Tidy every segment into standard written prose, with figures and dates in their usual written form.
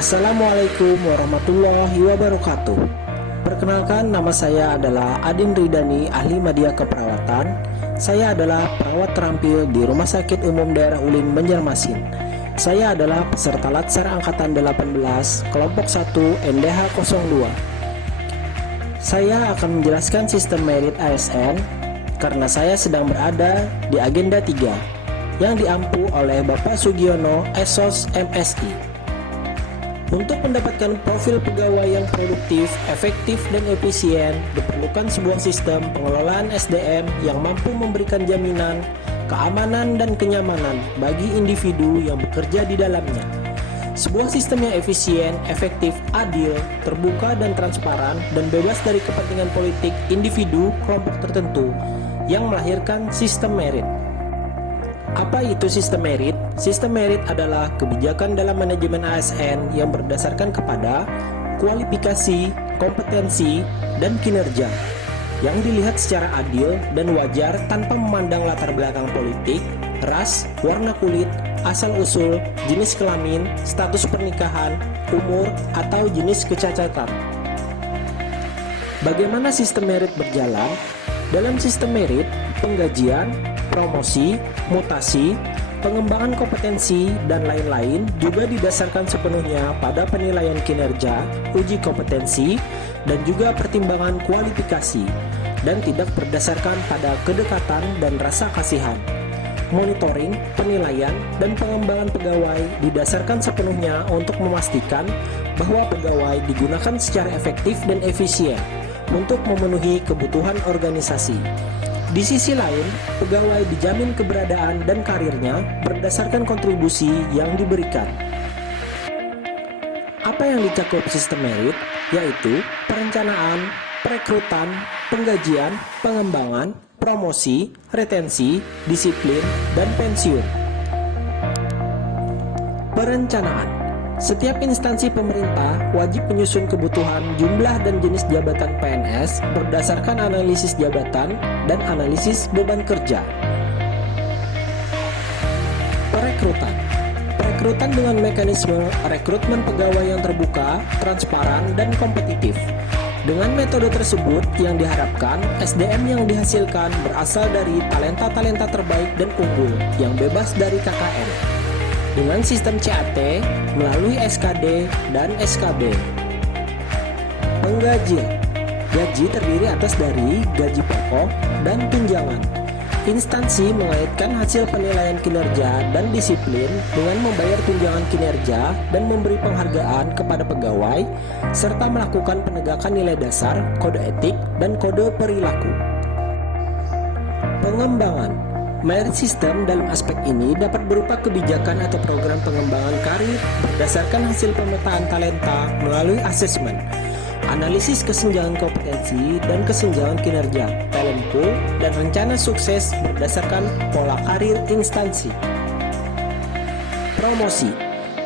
Assalamualaikum warahmatullahi wabarakatuh. Perkenalkan, nama saya adalah Adin Ridani, ahli media keperawatan. Saya adalah perawat terampil di Rumah Sakit Umum Daerah Ulin, Banjarmasin. Saya adalah peserta Latsar Angkatan 18, kelompok 1 NDH 02. Saya akan menjelaskan sistem merit ASN karena saya sedang berada di agenda 3 yang diampu oleh Bapak Sugiono, Esos MSI. Untuk mendapatkan profil pegawai yang produktif, efektif, dan efisien, diperlukan sebuah sistem pengelolaan SDM yang mampu memberikan jaminan, keamanan, dan kenyamanan bagi individu yang bekerja di dalamnya. Sebuah sistem yang efisien, efektif, adil, terbuka, dan transparan, dan bebas dari kepentingan politik individu kelompok tertentu yang melahirkan sistem merit. Apa itu sistem merit? Sistem merit adalah kebijakan dalam manajemen ASN yang berdasarkan kepada kualifikasi, kompetensi, dan kinerja yang dilihat secara adil dan wajar tanpa memandang latar belakang politik, ras, warna kulit, asal-usul, jenis kelamin, status pernikahan, umur, atau jenis kecacatan. Bagaimana sistem merit berjalan? Dalam sistem merit, penggajian, promosi, mutasi, pengembangan kompetensi, dan lain-lain juga didasarkan sepenuhnya pada penilaian kinerja, uji kompetensi, dan juga pertimbangan kualifikasi, dan tidak berdasarkan pada kedekatan dan rasa kasihan. Monitoring, penilaian, dan pengembangan pegawai didasarkan sepenuhnya untuk memastikan bahwa pegawai digunakan secara efektif dan efisien untuk memenuhi kebutuhan organisasi. Di sisi lain, pegawai dijamin keberadaan dan karirnya berdasarkan kontribusi yang diberikan. Apa yang dicakup sistem merit? Yaitu perencanaan, perekrutan, penggajian, pengembangan, promosi, retensi, disiplin, dan pensiun. Perencanaan. Setiap instansi pemerintah wajib menyusun kebutuhan jumlah dan jenis jabatan PNS berdasarkan analisis jabatan dan analisis beban kerja. Perekrutan. Perekrutan dengan mekanisme rekrutmen pegawai yang terbuka, transparan, dan kompetitif. Dengan metode tersebut yang diharapkan SDM yang dihasilkan berasal dari talenta-talenta terbaik dan unggul yang bebas dari KKN. Dengan sistem CAT melalui SKD dan SKB. Penggajian. Gaji terdiri atas dari gaji pokok dan tunjangan. Instansi mengaitkan hasil penilaian kinerja dan disiplin dengan membayar tunjangan kinerja dan memberi penghargaan kepada pegawai serta melakukan penegakan nilai dasar, kode etik, dan kode perilaku. Pengembangan. Merit system dalam aspek ini dapat berupa kebijakan atau program pengembangan karir berdasarkan hasil pemetaan talenta melalui asesmen, analisis kesenjangan kompetensi dan kesenjangan kinerja, talent pool, dan rencana sukses berdasarkan pola karir instansi. Promosi.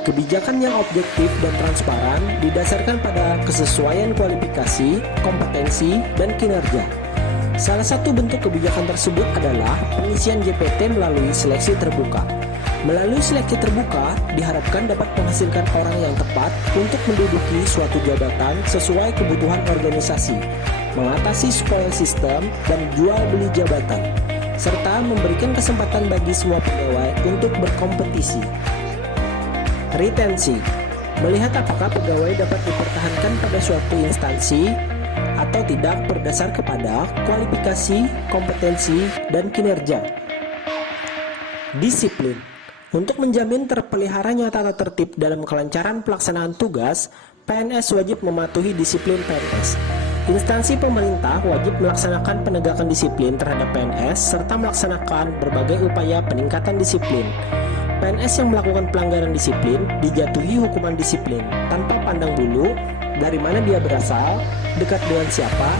Kebijakan yang objektif dan transparan didasarkan pada kesesuaian kualifikasi, kompetensi, dan kinerja. Salah satu bentuk kebijakan tersebut adalah pengisian JPT melalui seleksi terbuka. Melalui seleksi terbuka, diharapkan dapat menghasilkan orang yang tepat untuk menduduki suatu jabatan sesuai kebutuhan organisasi, mengatasi spoil sistem dan jual beli jabatan, serta memberikan kesempatan bagi semua pegawai untuk berkompetisi. Retensi. Melihat apakah pegawai dapat dipertahankan pada suatu instansi atau tidak berdasar kepada kualifikasi, kompetensi, dan kinerja. Disiplin. Untuk menjamin terpeliharanya tata tertib dalam kelancaran pelaksanaan tugas, PNS wajib mematuhi disiplin PNS. Instansi pemerintah wajib melaksanakan penegakan disiplin terhadap PNS serta melaksanakan berbagai upaya peningkatan disiplin. PNS yang melakukan pelanggaran disiplin dijatuhi hukuman disiplin tanpa pandang bulu dari mana dia berasal, dekat dengan siapa,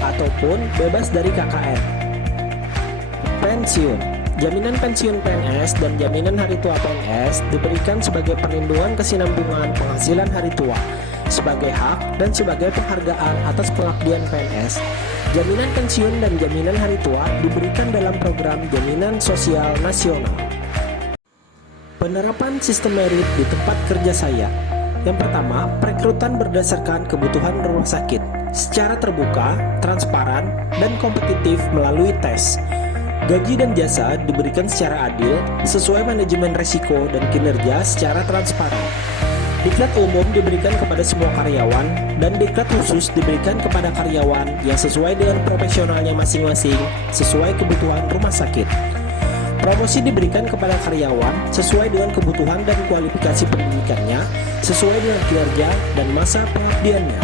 ataupun bebas dari KKN. Pensiun. Jaminan pensiun PNS dan jaminan hari tua PNS diberikan sebagai perlindungan kesinambungan penghasilan hari tua, sebagai hak dan sebagai penghargaan atas pengabdian PNS. Jaminan pensiun dan jaminan hari tua diberikan dalam program Jaminan Sosial Nasional. Penerapan sistem merit di tempat kerja saya. Yang pertama, perekrutan berdasarkan kebutuhan rumah sakit, secara terbuka, transparan, dan kompetitif melalui tes. Gaji dan jasa diberikan secara adil, sesuai manajemen risiko dan kinerja secara transparan. Diklat umum diberikan kepada semua karyawan, dan diklat khusus diberikan kepada karyawan yang sesuai dengan profesionalnya masing-masing, sesuai kebutuhan rumah sakit. Promosi diberikan kepada karyawan sesuai dengan kebutuhan dan kualifikasi pendidikannya, sesuai dengan kinerja dan masa pengabdiannya.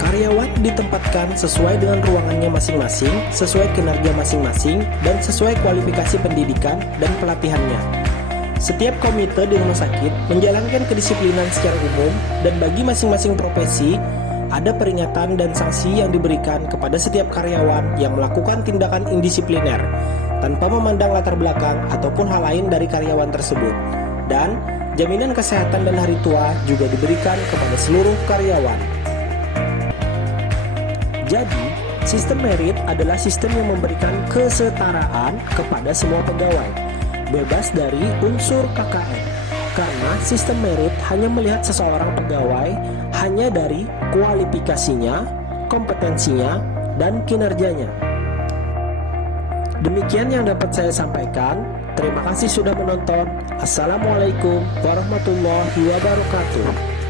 Karyawan ditempatkan sesuai dengan ruangannya masing-masing, sesuai kinerja masing-masing, dan sesuai kualifikasi pendidikan dan pelatihannya. Setiap komite di rumah sakit menjalankan kedisiplinan secara umum, dan bagi masing-masing profesi, ada peringatan dan sanksi yang diberikan kepada setiap karyawan yang melakukan tindakan indisipliner tanpa memandang latar belakang ataupun hal lain dari karyawan tersebut. Dan jaminan kesehatan dan hari tua juga diberikan kepada seluruh karyawan. Jadi, sistem merit adalah sistem yang memberikan kesetaraan kepada semua pegawai, bebas dari unsur KKN. Karena sistem merit hanya melihat seseorang pegawai hanya dari kualifikasinya, kompetensinya, dan kinerjanya. Demikian yang dapat saya sampaikan. Terima kasih sudah menonton. Assalamualaikum warahmatullahi wabarakatuh.